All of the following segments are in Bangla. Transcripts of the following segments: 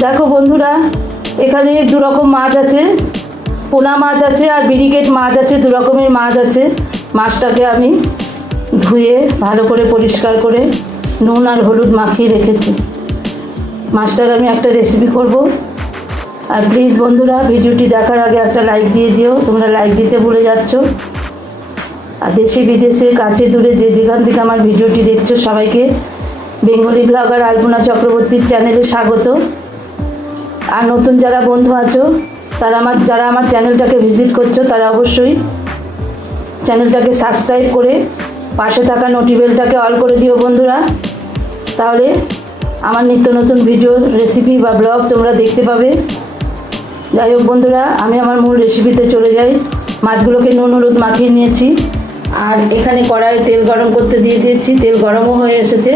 দেখো বন্ধুরা, এখানে দু রকম মাছ আছে, পোনা মাছ আছে আর বিরিকেট মাছ আছে দু রকমের মাছ আছে। মাছটাকে আমি ধুয়ে ভালো করে পরিষ্কার করে নুন আর হলুদ মাখিয়ে রেখেছি। মাছটার আমি একটা রেসিপি করব। আর প্লিজ বন্ধুরা, ভিডিওটি দেখার আগে একটা লাইক দিয়ে দিও, তোমরা লাইক দিতে ভুলে যাচ্ছ। আর দেশে বিদেশে, কাছে দূরে, যে যেখান থেকে আমার ভিডিওটি দেখছ, সবাইকে বেঙ্গলি ব্লগার আলপনা চক্রবর্তীর চ্যানেলে স্বাগত। আর নতুন যারা বন্ধু আছো, তারা আমার, যারা আমার চ্যানেলটাকে ভিজিট করছ, তারা অবশ্যই চ্যানেলটাকে সাবস্ক্রাইব করে পাশে থাকা নোটিবেলটাকে অল করে দিও বন্ধুরা। তাহলে আমার নিত্য নতুন ভিডিও রেসিপি বা ব্লগ তোমরা দেখতে পাবে। যাই হোক বন্ধুরা, আমি আমার মূল রেসিপিতে চলে যাই। মাছগুলোকে নুন, হলুদ মাখিয়ে নিয়েছি। আর এখানে কড়াইয়ে তেল গরম করতে দিয়ে দিয়েছি। তেল গরমও হয়ে এসেছে।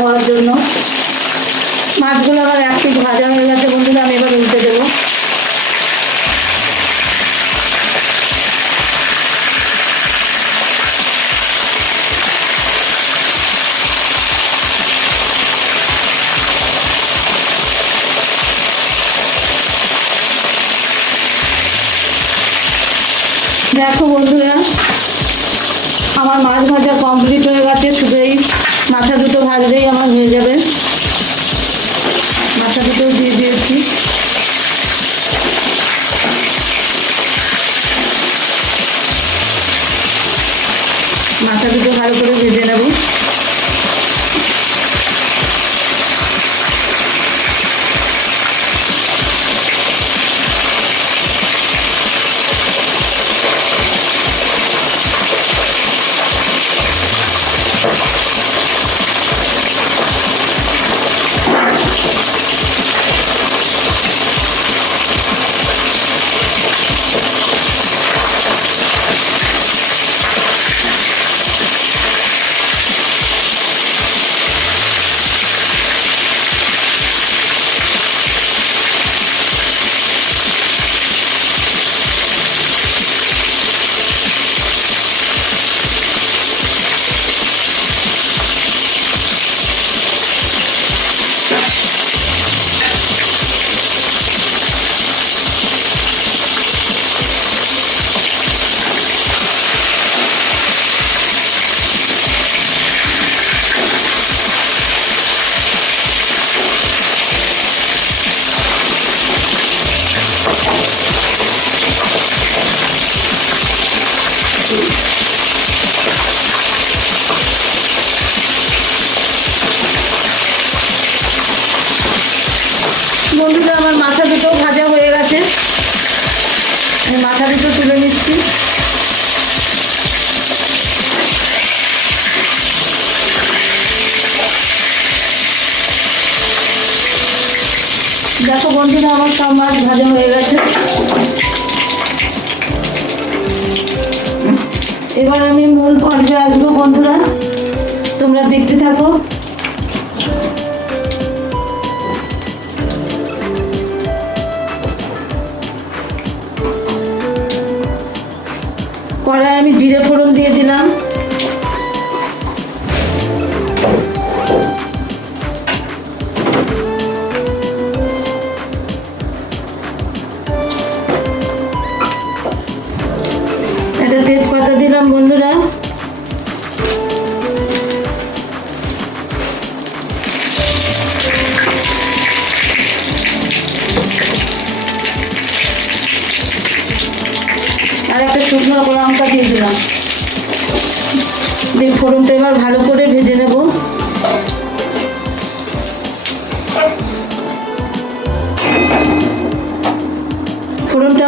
হওয়ার জন্য। মাছগুলো আবার এক পিস ভাজা হয়ে গেছে সব মাছ ভাজা হয়ে গেছে। এবার আমি মূল পর্যায়ে আসব বন্ধুরা। তোমরা দেখতে থাকো।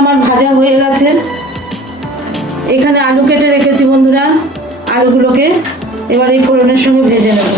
আমার ভাজা হয়ে গেছে। এখানে আলু কেটে রেখেছি বন্ধুরা। আলুগুলোকে এবার এই ফোড়নের সঙ্গে ভেজে নেব।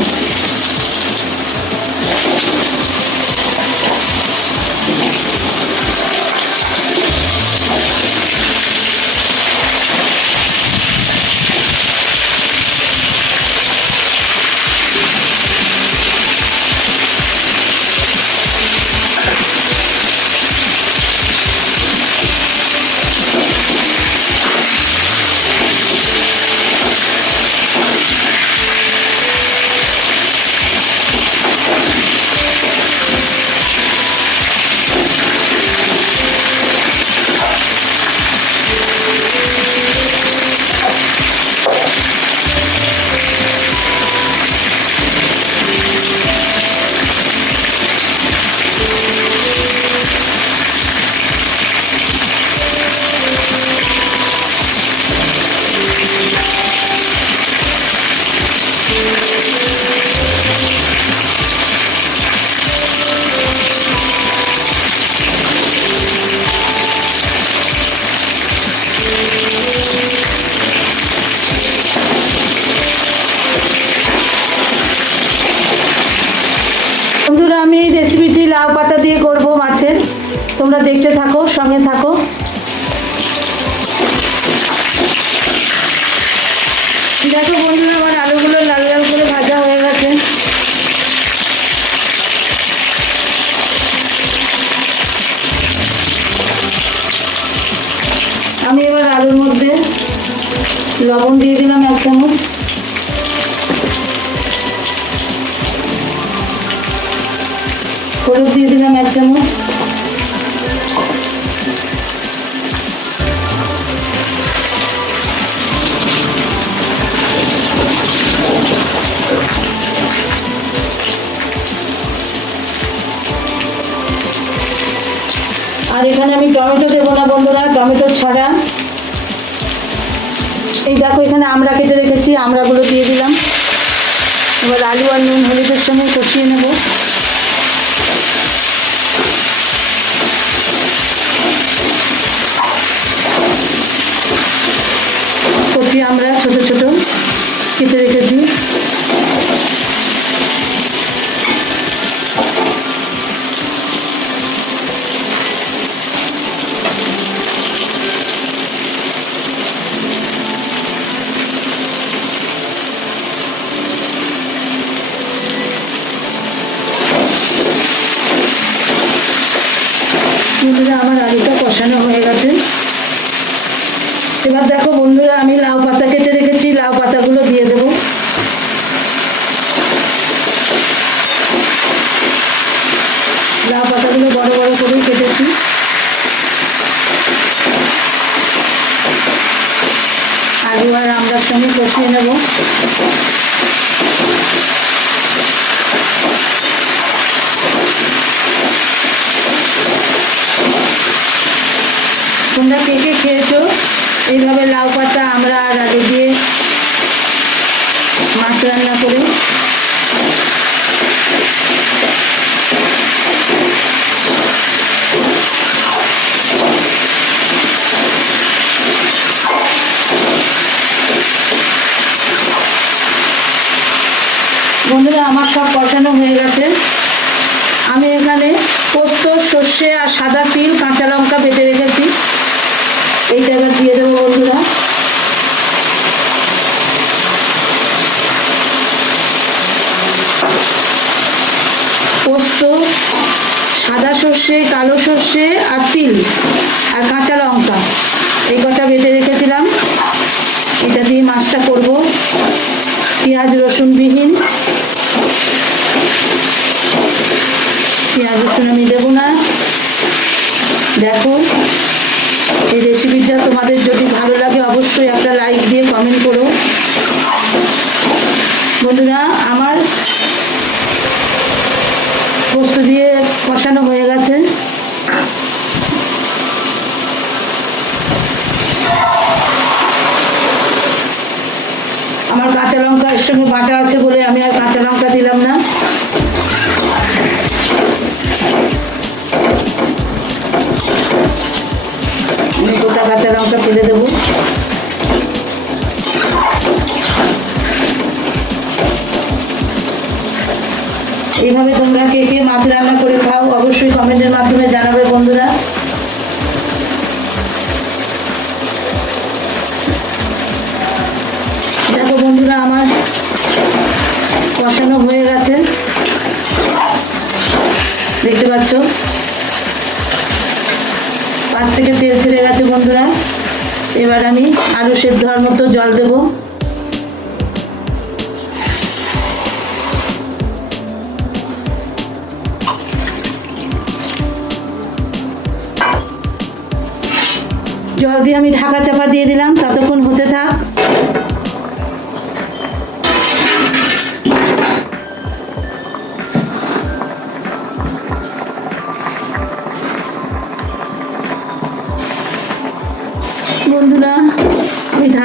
তোমরা দেখতে থাকো, সঙ্গে থাকো। দেখো বন্ধুরা, আমার আলুগুলো লাল লাল করে ভাজা হয়ে গেছে। আমি এবার আলুর মধ্যে লবণ দিয়ে দিলাম এক চামচ। এখানে আমি টমেটো দেবো না বন্ধুরা, টমেটো ছাড়া। এই দেখো, এখানে আমরা কেটে রেখেছি, আমরাগুলো দিয়ে দিলাম। এবার আলু আর নুন, হলুদের সঙ্গে কষিয়ে নেব কচি আমরা ছোট ছোট কেটে রেখেছি বন্ধুরা আমার আলুটা কষানো হয়ে গেছে। এবার দেখো বন্ধুরা, আমি লাউ পাতা কেটে রেখেছি, লাউ পাতাগুলো দিয়ে দেবো। লাউ পাতাগুলো বড় বড় করে কেটেছি। আলু আর আমরা সঙ্গে কষিয়ে নেব। তোমরা কে কে খেয়েছো? এইভাবে লাউ পাতা, আমরা আর আলু দিয়ে মাছ রান্না করে। বন্ধুরা, আমার সব কষানো হয়ে গেছে। আমি এখানে পোস্ত, সর্ষে আর সাদা তিল, কাঁচা লঙ্কা বেটে রেখেছি। এইটা এবার দিয়ে দেবো বন্ধুরা। পোস্ত, সাদা সর্ষে, কালো সর্ষে আর তিল আর কাঁচা লঙ্কা। এই কটা বেটে রেখেছিলাম। এটা দিয়ে মাছটা করব। পেঁয়াজ রসুনবিহীন। পেঁয়াজ রসুন আমি দেবো না। দেখো। এই রেসিপিটা তোমাদের যদি ভালো লাগে, অবশ্যই একটা লাইক দিয়ে কমেন্ট করো। বন্ধুরা, আমার পোস্ত দিয়ে কষানো হয়ে গেছে। আমার কাঁচা লঙ্কা এর সঙ্গে বাটা আছে বলে গোটা কাঁচা লঙ্কা ফেলে দেবো। এইভাবে তোমরা কে কে মাছ রান্না করে খাও, অবশ্যই কমেন্টের মাধ্যমে জানাবে বন্ধুরা। দেখো বন্ধুরা, আমার কষানো হয়ে গেছে। দেখতে পাচ্ছ? পাঁচ থেকে তেল বন্ধুরা, এবার আমি আলু সেদ্ধ হওয়ার মতো জল দেব। জল দিয়ে আমি ঢাকা চাপা দিয়ে দিলাম, ততক্ষণ হতে থাক।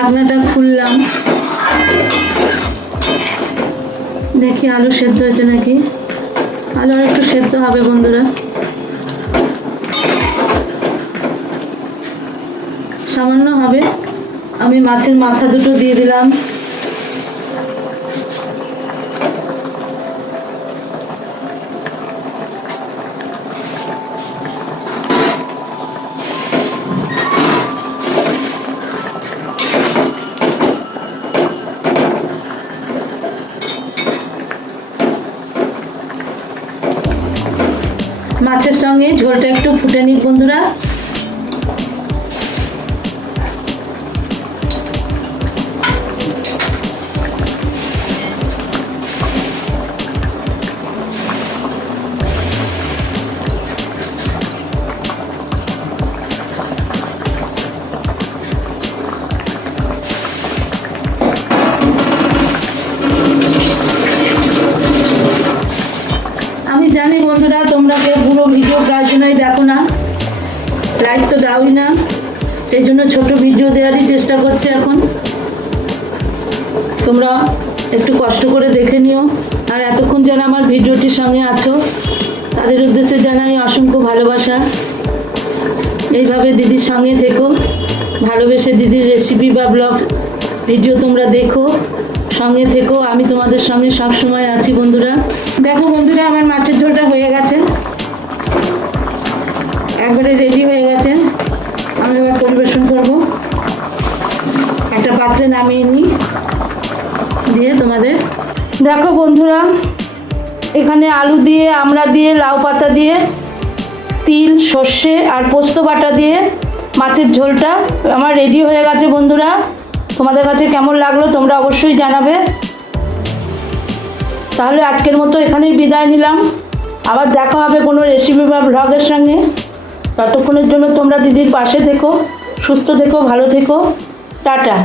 ঢাকনাটা খুললাম। দেখি আলু সেদ্ধ হয়েছে নাকি? আলু আর একটু সেদ্ধ হবে বন্ধুরা। সামান্য হবে। আমি মাছের মাথা দুটো দিয়ে দিলাম। মাছের সঙ্গে ঝোলটা একটু ফুটে নিক বন্ধুরা। তো দাওই না। সেই জন্য ছোট ভিডিও দেওয়ারই চেষ্টা করছে এখন। তোমরা একটু কষ্ট করে দেখে নিও। আর এতক্ষণ যারা আমার ভিডিওটির সঙ্গে আছো, তাদের উদ্দেশ্যে জানাই অসংখ্য ভালোবাসা। এইভাবে দিদির সঙ্গে থেকো। ভালোবেসে দিদির রেসিপি বা ব্লগ ভিডিও তোমরা দেখো। সঙ্গে থেকো। আমি তোমাদের সঙ্গে সব সময় আছি বন্ধুরা। দেখো বন্ধুরা, আমার মাছের ঝোলটা হয়ে গেছে। একবারে রেডি হয়ে গেছে। আমি এবার পরিবেশন করব। একটা পাত্রে নামিয়ে নিই। দিয়ে তোমাদের দেখো বন্ধুরা, এখানে আলু দিয়ে আমড়া দিয়ে, লাউ পাতা দিয়ে, তিল, সর্ষে আর পোস্ত বাটা দিয়ে মাছের ঝোলটা আমার রেডি হয়ে গেছে বন্ধুরা। তোমাদের কাছে কেমন লাগল তোমরা অবশ্যই জানাবে। তাহলে আজকের মতো এখানেই বিদায় নিলাম। আবার দেখা হবে কোনো রেসিপি বা ব্লগের সঙ্গে। ততক্ষণের জন্য তোমরা দিদির পাশে থেকো সুস্থ থেকো ভালো থেকো। টাটা।